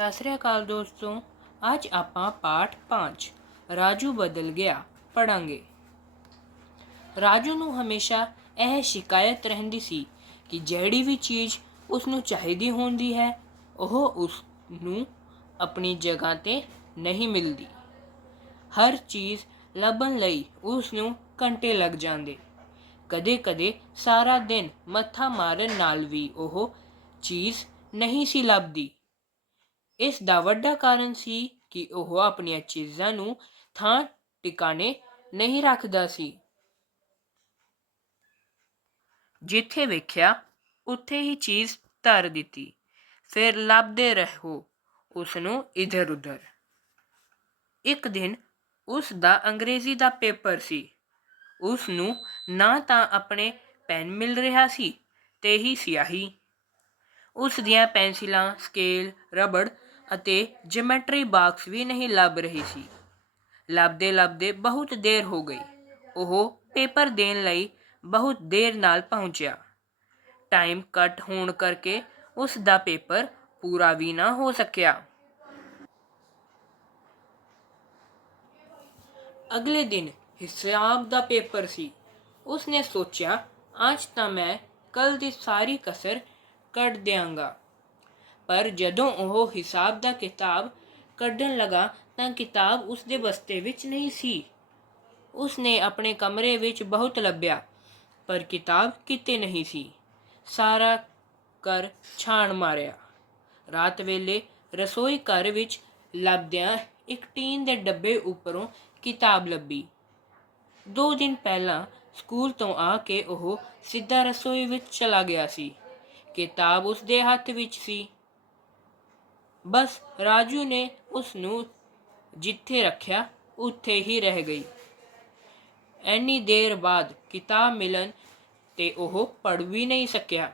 ਸਤਿ ਸ੍ਰੀ ਅਕਾਲ ਦੋਸਤੋ। ਅੱਜ ਆਪਾਂ ਪਾਠ 5 ਰਾਜੂ ਬਦਲ ਗਿਆ ਪੜਾਂਗੇ। ਰਾਜੂ ਨੂੰ ਹਮੇਸ਼ਾ ਇਹ ਸ਼ਿਕਾਇਤ ਰਹਿੰਦੀ ਸੀ ਕਿ ਜਿਹੜੀ ਵੀ ਚੀਜ਼ ਉਸ ਨੂੰ ਚਾਹੀਦੀ ਹੁੰਦੀ ਹੈ ਉਹ ਉਸ ਨੂੰ ਆਪਣੀ ਜਗ੍ਹਾ 'ਤੇ ਨਹੀਂ ਮਿਲਦੀ। ਹਰ ਚੀਜ਼ ਲੱਭਣ ਲਈ ਉਸ ਨੂੰ ਘੰਟੇ ਲੱਗ ਜਾਂਦੇ। ਕਦੇ-ਕਦੇ ਸਾਰਾ ਦਿਨ ਮੱਥਾ ਮਾਰਨ ਨਾਲ ਵੀ ਉਹ ਚੀਜ਼ ਨਹੀਂ ਸੀ ਲੱਭਦੀ। ਇਸ ਦਾ ਵੱਡਾ ਕਾਰਨ ਸੀ ਕਿ ਉਹ ਆਪਣੀਆਂ ਚੀਜ਼ਾਂ ਨੂੰ ਥਾਂ ਟਿਕਾਣੇ ਨਹੀਂ ਰੱਖਦਾ ਸੀ। ਜਿੱਥੇ ਵੇਖਿਆ ਉੱਥੇ ਹੀ ਚੀਜ਼ ਧਰ ਦਿੱਤੀ, ਫਿਰ ਲੱਭਦੇ ਰਹੋ ਉਸ ਨੂੰ ਇੱਧਰ-ਉੱਧਰ। ਇੱਕ ਦਿਨ ਉਸ ਦਾ ਅੰਗਰੇਜ਼ੀ ਦਾ ਪੇਪਰ ਸੀ। ਉਸ ਨੂੰ ਨਾ ਤਾਂ ਆਪਣੇ ਪੈਨ ਮਿਲ ਰਿਹਾ ਸੀ ਤੇ ਹੀ ਸਿਆਹੀ। ਉਸ ਦੀਆਂ ਪੈਨਸਿਲਾਂ, ਸਕੇਲ, ਰਬੜ ਅਤੇ ਜਿਓਮੈਟਰੀ ਬਾਕਸ ਵੀ ਨਹੀਂ ਲੱਭ ਰਹੀ ਸੀ। ਲੱਭਦੇ ਬਹੁਤ ਦੇਰ ਹੋ ਗਈ। ਉਹ ਪੇਪਰ ਦੇਣ ਲਈ ਬਹੁਤ ਦੇਰ ਨਾਲ ਪਹੁੰਚਿਆ। ਟਾਈਮ ਘੱਟ ਹੋਣ ਕਰਕੇ ਉਸ ਦਾ ਪੇਪਰ ਪੂਰਾ ਵੀ ਨਾ ਹੋ ਸਕਿਆ। ਅਗਲੇ ਦਿਨ ਹਿਸਾਬ ਦਾ ਪੇਪਰ ਸੀ। ਉਸ ਨੇ ਸੋਚਿਆ, ਅੱਜ ਤਾਂ ਮੈਂ ਕੱਲ੍ਹ ਦੀ ਸਾਰੀ ਕਸਰ ਕੱਢ ਦਿਆਂਗਾ। ਪਰ ਜਦੋਂ ਉਹ ਹਿਸਾਬ ਦਾ ਕਿਤਾਬ ਕੱਢਣ ਲੱਗਾ ਤਾਂ ਕਿਤਾਬ ਉਸਦੇ ਬਸਤੇ ਵਿੱਚ ਨਹੀਂ ਸੀ। ਉਸ ਨੇ ਆਪਣੇ ਕਮਰੇ ਵਿੱਚ ਬਹੁਤ ਲੱਭਿਆ, ਪਰ ਕਿਤਾਬ ਕਿਤੇ ਨਹੀਂ ਸੀ। ਸਾਰਾ ਘਰ ਛਾਣ ਮਾਰਿਆ। ਰਾਤ ਵੇਲੇ ਰਸੋਈ ਘਰ ਵਿੱਚ ਲੱਭਦਿਆਂ ਇੱਕ ਟੀਨ ਦੇ ਡੱਬੇ ਉੱਪਰੋਂ ਕਿਤਾਬ ਲੱਭੀ। 2 ਦਿਨ ਪਹਿਲਾਂ ਸਕੂਲ ਤੋਂ ਆ ਕੇ ਉਹ ਸਿੱਧਾ ਰਸੋਈ ਵਿੱਚ ਚਲਾ ਗਿਆ ਸੀ। ਕਿਤਾਬ ਉਸਦੇ ਹੱਥ ਵਿੱਚ ਸੀ। ਬਸ ਰਾਜੂ ਨੇ ਉਸ ਨੂੰ ਜਿੱਥੇ ਰੱਖਿਆ ਉੱਥੇ ਹੀ ਰਹਿ ਗਈ। ਇੰਨੀ ਦੇਰ ਬਾਅਦ ਕਿਤਾਬ ਮਿਲਣ 'ਤੇ ਉਹ ਪੜ੍ਹ ਵੀ ਨਹੀਂ ਸਕਿਆ।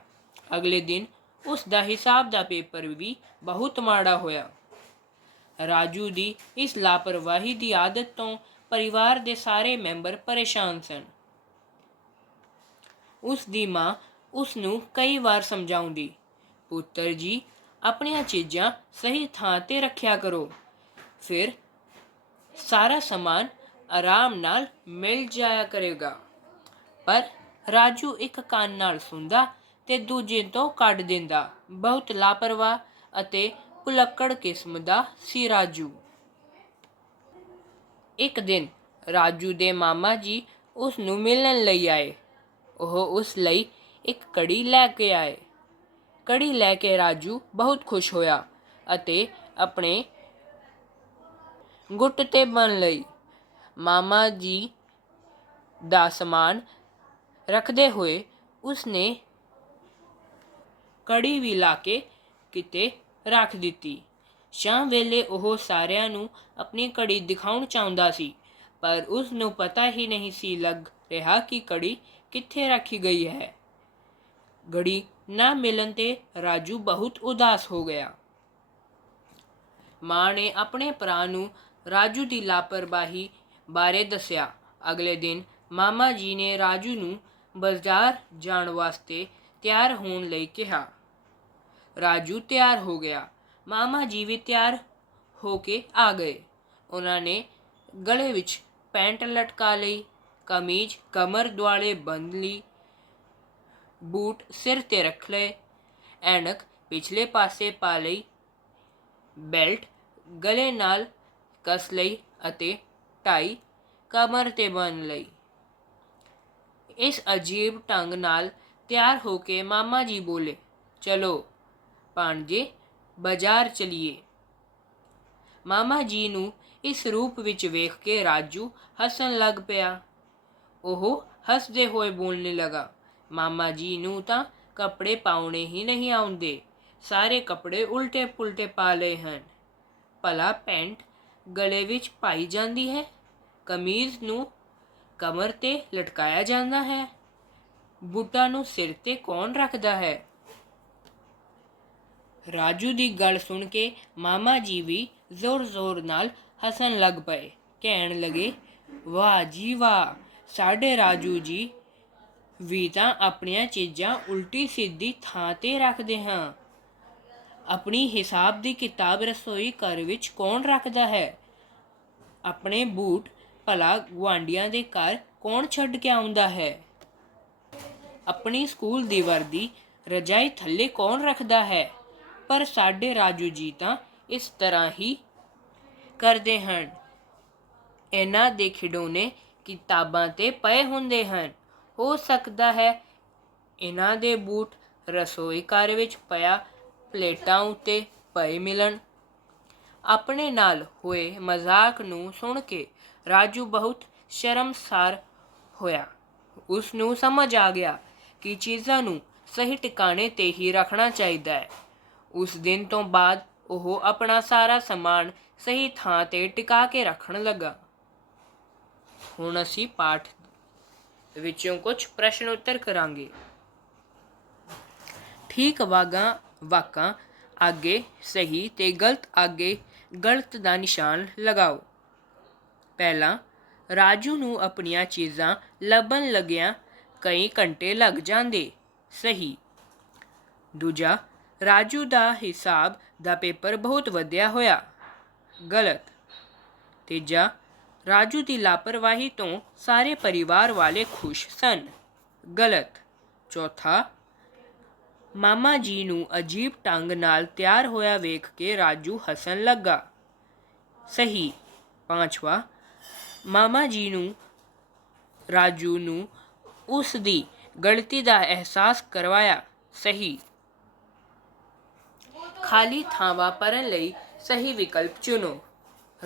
ਅਗਲੇ ਦਿਨ ਉਸ ਦਾ ਹਿਸਾਬ ਦਾ ਪੇਪਰ ਵੀ ਬਹੁਤ ਮਾੜਾ ਹੋਇਆ। ਰਾਜੂ ਦੀ ਇਸ ਲਾਪਰਵਾਹੀ ਦੀ ਆਦਤ ਤੋਂ ਪਰਿਵਾਰ ਦੇ ਸਾਰੇ ਮੈਂਬਰ ਪਰੇਸ਼ਾਨ ਸਨ। ਉਸ ਦੀ ਮਾਂ ਉਸ ਨੂੰ ਕਈ ਵਾਰ ਸਮਝਾਉਂਦੀ, ਪੁੱਤਰ ਜੀ, ਆਪਣੀਆਂ ਚੀਜ਼ਾਂ ਸਹੀ ਥਾਂ 'ਤੇ ਰੱਖਿਆ ਕਰੋ, ਫਿਰ ਸਾਰਾ ਸਮਾਨ ਆਰਾਮ ਨਾਲ ਮਿਲ ਜਾਇਆ ਕਰੇਗਾ। ਪਰ ਰਾਜੂ ਇੱਕ ਕੰਨ ਨਾਲ ਸੁਣਦਾ ਤੇ ਦੂਜੇ ਤੋਂ ਕੱਢ ਦਿੰਦਾ। ਬਹੁਤ ਲਾਪਰਵਾਹ ਅਤੇ ਭੁਲੱਕੜ ਕਿਸਮ ਦਾ ਸੀ ਰਾਜੂ। ਇੱਕ ਦਿਨ ਰਾਜੂ ਦੇ ਮਾਮਾ ਜੀ ਉਸ ਨੂੰ ਮਿਲਣ ਲਈ ਆਏ। ਉਹ ਉਸ ਲਈ ਇੱਕ ਘੜੀ ਲੈ ਕੇ ਆਏ। ਘੜੀ ਲੈ ਕੇ ਰਾਜੂ ਬਹੁਤ ਖੁਸ਼ ਹੋਇਆ ਅਤੇ ਆਪਣੇ ਗੁੱਟ 'ਤੇ ਬੰਨ੍ਹ ਲਈ। ਮਾਮਾ ਜੀ ਦਾ ਸਮਾਨ ਰੱਖਦੇ ਹੋਏ ਉਸ ਨੇ ਘੜੀ ਵੀ ਲਾ ਕੇ ਕਿਤੇ ਰੱਖ ਦਿੱਤੀ। ਸ਼ਾਮ ਵੇਲੇ ਉਹ ਸਾਰਿਆਂ ਨੂੰ ਆਪਣੀ ਘੜੀ ਦਿਖਾਉਣ ਚਾਹੁੰਦਾ ਸੀ, ਪਰ ਉਸ ਨੂੰ ਪਤਾ ਹੀ ਨਹੀਂ ਸੀ ਲੱਗ ਰਿਹਾ ਕਿ ਘੜੀ ਕਿੱਥੇ ਰੱਖੀ ਗਈ ਹੈ। ਘੜੀ ਨਾ ਮਿਲਣ 'ਤੇ ਰਾਜੂ ਬਹੁਤ ਉਦਾਸ ਹੋ ਗਿਆ। ਮਾਂ ਨੇ ਆਪਣੇ ਭਰਾ ਨੂੰ ਰਾਜੂ ਦੀ ਲਾਪਰਵਾਹੀ ਬਾਰੇ ਦੱਸਿਆ। ਅਗਲੇ ਦਿਨ ਮਾਮਾ ਜੀ ਨੇ ਰਾਜੂ ਨੂੰ ਬਾਜ਼ਾਰ ਜਾਣ ਵਾਸਤੇ ਤਿਆਰ ਹੋਣ ਲਈ ਕਿਹਾ। ਰਾਜੂ ਤਿਆਰ ਹੋ ਗਿਆ। ਮਾਮਾ ਜੀ ਵੀ ਤਿਆਰ ਹੋ ਕੇ ਆ ਗਏ। ਉਹਨਾਂ ਨੇ ਗਲੇ ਵਿੱਚ ਪੈਂਟ ਲਟਕਾ ਲਈ, ਕਮੀਜ਼ ਕਮਰ ਦੁਆਲੇ ਬੰਨ੍ਹ ਲਈ, ਬੂਟ ਸਿਰ 'ਤੇ ਰੱਖ ਲਏ, ਐਨਕ ਪਿਛਲੇ ਪਾਸੇ ਪਾ ਲਈ, ਬੈਲਟ ਗਲੇ ਨਾਲ ਕੱਸ ਲਈ ਅਤੇ ਟਾਈ ਕਮਰ 'ਤੇ ਬੰਨ੍ਹ ਲਈ। ਇਸ ਅਜੀਬ ਢੰਗ ਨਾਲ ਤਿਆਰ ਹੋ ਕੇ ਮਾਮਾ ਜੀ ਬੋਲੇ, ਚਲੋ ਭਾਣਜੇ, ਬਾਜ਼ਾਰ ਚਲੀਏ। ਮਾਮਾ ਜੀ ਨੂੰ ਇਸ ਰੂਪ ਵਿੱਚ ਵੇਖ ਕੇ ਰਾਜੂ ਹੱਸਣ ਲੱਗ ਪਿਆ। ਉਹ ਹੱਸਦੇ ਹੋਏ ਬੋਲਣ ਲੱਗਾ, ਮਾਮਾ ਜੀ ਨੂੰ ਤਾਂ ਕੱਪੜੇ ਪਾਉਣੇ ਹੀ ਨਹੀਂ ਆਉਂਦੇ। ਸਾਰੇ ਕੱਪੜੇ ਉਲਟੇ ਪੁਲਟੇ ਪਾ ਲਏ ਹਨ। ਭਲਾ ਪੈਂਟ ਗਲੇ ਵਿੱਚ ਪਾਈ ਜਾਂਦੀ ਹੈ, ਕਮੀਜ਼ ਨੂੰ ਕਮਰ 'ਤੇ ਲਟਕਾਇਆ ਜਾਂਦਾ ਹੈ, ਬੂਟਾਂ ਨੂੰ ਸਿਰ 'ਤੇ ਕੌਣ ਰੱਖਦਾ ਹੈ। ਰਾਜੂ ਦੀ ਗੱਲ ਸੁਣ ਕੇ ਮਾਮਾ ਜੀ ਵੀ ਜ਼ੋਰ-ਜ਼ੋਰ ਨਾਲ ਹੱਸਣ ਲੱਗ ਪਏ। ਕਹਿਣ ਲੱਗੇ, ਵਾਹ ਜੀ ਵਾਹ, ਸਾਡੇ ਰਾਜੂ ਜੀ ਵੀ ਤਾਂ ਆਪਣੀਆਂ ਚੀਜ਼ਾਂ ਉਲਟੀ ਸਿੱਧੀ ਥਾਂ 'ਤੇ ਰੱਖਦੇ ਹਾਂ। ਆਪਣੀ ਹਿਸਾਬ ਦੀ ਕਿਤਾਬ ਰਸੋਈ ਘਰ ਵਿੱਚ ਕੌਣ ਰੱਖਦਾ ਹੈ? ਆਪਣੇ ਬੂਟ ਭਲਾ ਗੁਆਂਢੀਆਂ ਦੇ ਘਰ ਕੌਣ ਛੱਡ ਕੇ ਆਉਂਦਾ ਹੈ? ਆਪਣੀ ਸਕੂਲ ਦੀ ਵਰਦੀ ਰਜਾਈ ਥੱਲੇ ਕੌਣ ਰੱਖਦਾ ਹੈ? ਪਰ ਸਾਡੇ ਰਾਜੂ ਜੀ ਤਾਂ ਇਸ ਤਰ੍ਹਾਂ ਹੀ ਕਰਦੇ ਹਨ। ਇਹਨਾਂ ਦੇ ਖਿਡੌਣੇ ਕਿਤਾਬਾਂ 'ਤੇ ਪਏ ਹੁੰਦੇ ਹਨ। ਹੋ ਸਕਦਾ ਹੈ ਇਹਨਾਂ ਦੇ ਬੂਟ ਰਸੋਈ ਘਰ ਵਿੱਚ ਪਿਆ ਪਲੇਟਾਂ ਉੱਤੇ ਪਏ ਮਿਲਣ। ਆਪਣੇ ਨਾਲ ਹੋਏ ਮਜ਼ਾਕ ਨੂੰ ਸੁਣ ਕੇ ਰਾਜੂ ਬਹੁਤ ਸ਼ਰਮਸਾਰ ਹੋਇਆ। ਉਸ ਨੂੰ ਸਮਝ ਆ ਗਿਆ ਕਿ ਚੀਜ਼ਾਂ ਨੂੰ ਸਹੀ ਟਿਕਾਣੇ 'ਤੇ ਹੀ ਰੱਖਣਾ ਚਾਹੀਦਾ ਹੈ। ਉਸ ਦਿਨ ਤੋਂ ਬਾਅਦ ਉਹ ਆਪਣਾ ਸਾਰਾ ਸਮਾਨ ਸਹੀ ਥਾਂ 'ਤੇ ਟਿਕਾ ਕੇ ਰੱਖਣ ਲੱਗਾ। ਹੁਣ ਅਸੀਂ ਪਾਠ ਵਿੱਚੋਂ ਕੁਝ ਪ੍ਰਸ਼ਨ ਉੱਤਰ ਕਰਾਂਗੇ। ਠੀਕ ਵਾਕਾਂ ਅੱਗੇ ਸਹੀ ਤੇ ਗਲਤ ਅੱਗੇ ਗਲਤ ਦਾ ਨਿਸ਼ਾਨ ਲਗਾਓ। ਪਹਿਲਾ, ਰਾਜੂ ਨੂੰ ਆਪਣੀਆਂ ਚੀਜ਼ਾਂ ਲੱਭਣ ਲੱਗਿਆਂ ਕਈ ਘੰਟੇ ਲੱਗ ਜਾਂਦੇ। ਸਹੀ। ਦੂਜਾ, ਰਾਜੂ ਦਾ ਹਿਸਾਬ ਦਾ ਪੇਪਰ ਬਹੁਤ ਵਧੀਆ ਹੋਇਆ। ਗਲਤ। ਤੀਜਾ, ਰਾਜੂ ਦੀ ਲਾਪਰਵਾਹੀ ਤੋਂ ਸਾਰੇ ਪਰਿਵਾਰ ਵਾਲੇ ਖੁਸ਼ ਸਨ। ਗਲਤ। ਚੌਥਾ, ਮਾਮਾ ਜੀ ਨੂੰ ਅਜੀਬ ਢੰਗ ਨਾਲ ਤਿਆਰ ਹੋਇਆ ਵੇਖ ਕੇ ਰਾਜੂ ਹੱਸਣ ਲੱਗਾ। ਸਹੀ। ਪਾਂਚਵਾਂ, ਮਾਮਾ ਜੀ ਨੂੰ ਰਾਜੂ ਨੂੰ ਉਸ ਦੀ ਗਲਤੀ ਦਾ ਅਹਿਸਾਸ ਕਰਵਾਇਆ। ਸਹੀ। ਖਾਲੀ ਥਾਵਾਂ ਭਰਨ ਲਈ ਸਹੀ ਵਿਕਲਪ ਚੁਣੋ।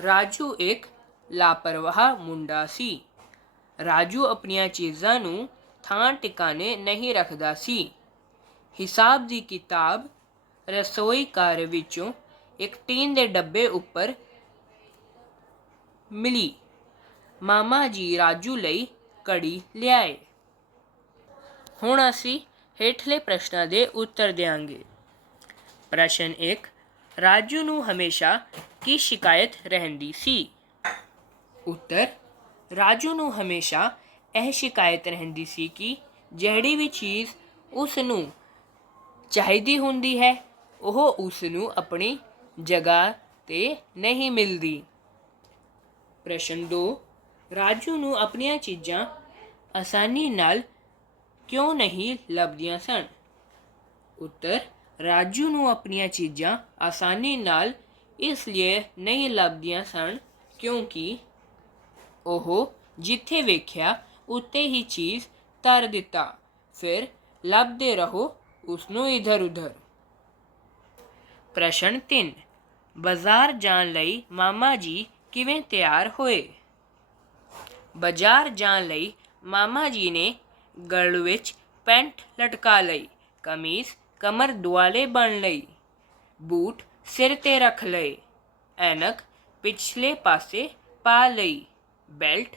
ਰਾਜੂ ਇੱਕ ਲਾਪਰਵਾਹ ਮੁੰਡਾ ਸੀ। ਰਾਜੂ ਆਪਣੀਆਂ ਚੀਜ਼ਾਂ ਨੂੰ ਥਾਂ ਟਿਕਾਣੇ ਨਹੀਂ ਰੱਖਦਾ ਸੀ। ਹਿਸਾਬ ਦੀ ਕਿਤਾਬ ਰਸੋਈ ਘਰ ਵਿੱਚੋਂ ਇੱਕ ਟੀਨ ਦੇ ਡੱਬੇ ਉੱਪਰ ਮਿਲੀ। ਮਾਮਾ ਜੀ ਰਾਜੂ ਲਈ ਘੜੀ ਲਿਆਏ। ਹੁਣ ਅਸੀਂ ਹੇਠਲੇ ਪ੍ਰਸ਼ਨਾਂ ਦੇ ਉੱਤਰ ਦਿਆਂਗੇ। ਪ੍ਰਸ਼ਨ 1, ਰਾਜੂ ਨੂੰ ਹਮੇਸ਼ਾ ਕੀ ਸ਼ਿਕਾਇਤ ਰਹਿੰਦੀ ਸੀ? ਉੱਤਰ, ਰਾਜੂ ਨੂੰ ਹਮੇਸ਼ਾ ਇਹ ਸ਼ਿਕਾਇਤ ਰਹਿੰਦੀ ਸੀ ਕਿ ਜਿਹੜੀ ਵੀ ਚੀਜ਼ ਉਸ ਨੂੰ ਚਾਹੀਦੀ ਹੁੰਦੀ ਹੈ ਉਹ ਉਸ ਨੂੰ ਆਪਣੀ ਜਗ੍ਹਾ 'ਤੇ ਨਹੀਂ ਮਿਲਦੀ। ਪ੍ਰਸ਼ਨ 2, ਰਾਜੂ ਨੂੰ ਆਪਣੀਆਂ ਚੀਜ਼ਾਂ ਆਸਾਨੀ ਨਾਲ ਕਿਉਂ ਨਹੀਂ ਲੱਭਦੀਆਂ ਸਨ? ਉੱਤਰ, ਰਾਜੂ ਨੂੰ ਆਪਣੀਆਂ ਚੀਜ਼ਾਂ ਆਸਾਨੀ ਨਾਲ ਇਸ ਲਈ ਨਹੀਂ ਲੱਭਦੀਆਂ ਸਨ ਕਿਉਂਕਿ ਉਹ ਜਿੱਥੇ ਵੇਖਿਆ ਉੱਤੇ ਹੀ ਚੀਜ਼ ਧਰ ਦਿੱਤਾ, ਫਿਰ ਲੱਭਦੇ ਰਹੋ ਉਸਨੂੰ ਇੱਧਰ ਉੱਧਰ। ਪ੍ਰਸ਼ਨ 3, ਬਾਜ਼ਾਰ ਜਾਣ ਲਈ ਮਾਮਾ ਜੀ ਕਿਵੇਂ ਤਿਆਰ ਹੋਏ? ਬਾਜ਼ਾਰ ਜਾਣ ਲਈ ਮਾਮਾ ਜੀ ਨੇ ਗਲ ਵਿੱਚ ਪੈਂਟ ਲਟਕਾ ਲਈ, ਕਮੀਜ਼ ਕਮਰ ਦੁਆਲੇ ਬੰਨ੍ਹ ਲਈ, ਬੂਟ ਸਿਰ 'ਤੇ ਰੱਖ ਲਏ, ਐਨਕ ਪਿਛਲੇ ਪਾਸੇ ਪਾ ਲਈ, ਬੈਲਟ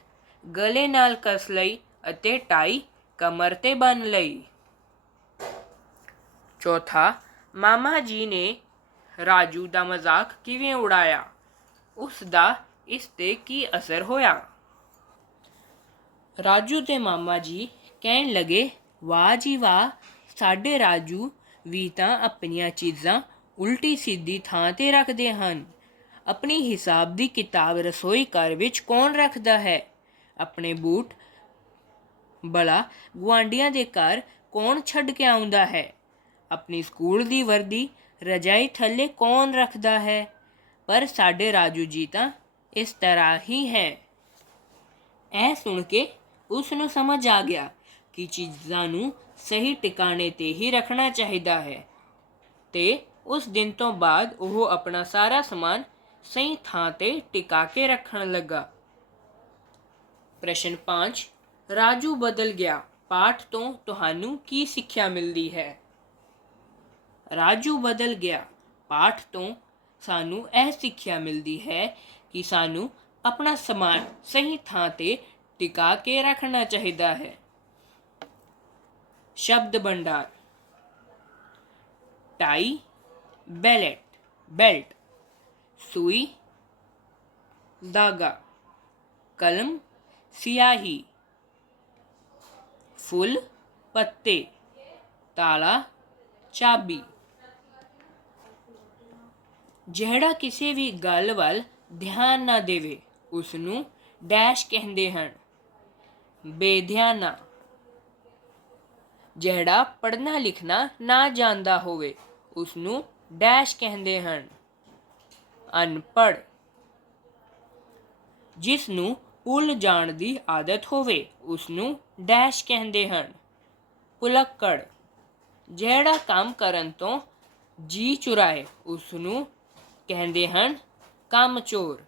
ਗਲੇ ਨਾਲ ਕੱਸ ਲਈ ਅਤੇ ਟਾਈ ਕਮਰ 'ਤੇ ਬੰਨ੍ਹ ਲਈ। ਚੌਥਾ, ਮਾਮਾ ਜੀ ਨੇ ਰਾਜੂ ਦਾ ਮਜ਼ਾਕ ਕਿਵੇਂ ਉਡਾਇਆ? ਉਸ ਦਾ ਇਸ 'ਤੇ ਕੀ ਅਸਰ ਹੋਇਆ? ਰਾਜੂ ਦੇ ਮਾਮਾ ਜੀ ਕਹਿਣ ਲੱਗੇ, ਵਾਹ ਜੀ ਵਾਹ, ਸਾਡੇ ਰਾਜੂ ਵੀ ਤਾਂ ਆਪਣੀਆਂ ਚੀਜ਼ਾਂ ਉਲਟੀ ਸਿੱਧੀ ਥਾਂ 'ਤੇ ਰੱਖਦੇ ਹਨ। ਆਪਣੀ ਹਿਸਾਬ ਦੀ ਕਿਤਾਬ ਰਸੋਈ ਘਰ ਵਿੱਚ ਕੌਣ ਰੱਖਦਾ ਹੈ? ਆਪਣੇ ਬੂਟ ਭਲਾ ਗੁਆਂਢੀਆਂ ਦੇ ਘਰ ਕੌਣ ਛੱਡ ਕੇ ਆਉਂਦਾ ਹੈ? ਆਪਣੀ ਸਕੂਲ ਦੀ ਵਰਦੀ ਰਜਾਈ ਥੱਲੇ ਕੌਣ ਰੱਖਦਾ ਹੈ? ਪਰ ਸਾਡੇ ਰਾਜੂ ਜੀ ਤਾਂ ਇਸ ਤਰ੍ਹਾਂ ਹੀ ਹੈ। ਇਹ ਸੁਣ ਕੇ ਉਸ ਨੂੰ ਸਮਝ ਆ ਗਿਆ ਕਿ ਚੀਜ਼ਾਂ ਨੂੰ ਸਹੀ ਟਿਕਾਣੇ 'ਤੇ ਹੀ ਰੱਖਣਾ ਚਾਹੀਦਾ ਹੈ ਤੇ ਉਸ ਦਿਨ ਤੋਂ ਬਾਅਦ ਉਹ ਆਪਣਾ ਸਾਰਾ ਸਮਾਨ ਸਹੀ ਥਾਂ 'ਤੇ ਟਿਕਾ ਕੇ ਰੱਖਣ ਲੱਗਾ। ਪ੍ਰਸ਼ਨ 5, ਰਾਜੂ ਬਦਲ ਗਿਆ ਪਾਠ ਤੋਂ ਤੁਹਾਨੂੰ ਕੀ ਸਿੱਖਿਆ ਮਿਲਦੀ ਹੈ? ਰਾਜੂ ਬਦਲ ਗਿਆ ਪਾਠ ਤੋਂ ਸਾਨੂੰ ਇਹ ਸਿੱਖਿਆ ਮਿਲਦੀ ਹੈ ਕਿ ਸਾਨੂੰ ਆਪਣਾ ਸਮਾਨ ਸਹੀ ਥਾਂ 'ਤੇ ਟਿਕਾ ਕੇ ਰੱਖਣਾ ਚਾਹੀਦਾ ਹੈ। ਸ਼ਬਦ ਭੰਡਾਰ। ਟਾਈ ਬੈਲਟ, ਸੂਈ धागा, कलम स्याही, फूल पत्ते, ताला चाबी। ਜਿਹੜਾ ਕਿਸੇ ਵੀ ਗੱਲ ਵੱਲ ਧਿਆਨ ਨਾ ਦੇਵੇ ਉਸ ਨੂੰ ਡੈਸ਼ ਕਹਿੰਦੇ ਹਨ। ਬੇਧਿਆਨਾ। ਜਿਹੜਾ ਪੜ੍ਹਨਾ ਲਿਖਣਾ ਨਾ ਜਾਣਦਾ ਹੋਵੇ ਉਸ ਨੂੰ ਡੈਸ਼ ਕਹਿੰਦੇ ਹਨ। ਅਨਪੜ੍ਹ। ਜਿਸ ਨੂੰ ਭੁੱਲ ਜਾਣ ਦੀ ਆਦਤ ਹੋਵੇ ਉਸ ਨੂੰ ਡੈਸ਼ ਕਹਿੰਦੇ ਹਨ। ਭੁਲੱਕੜ। ਜਿਹੜਾ ਕੰਮ ਕਰਨ ਤੋਂ ਜੀ ਚੁਰਾਏ ਉਸ ਨੂੰ ਕਹਿੰਦੇ ਹਨ ਕਾਮਚੋਰ।